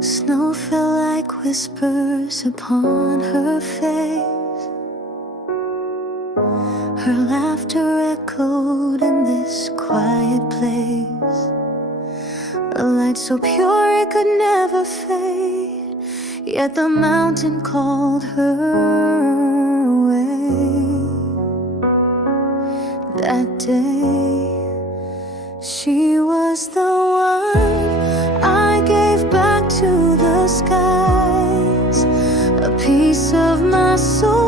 Snow fell like whispers upon her face. Her laughter echoed in this quiet place, a light so pure it could never fade. Yet the mountain called her away. That day, she was the one I gave back to the skies, a piece of my soul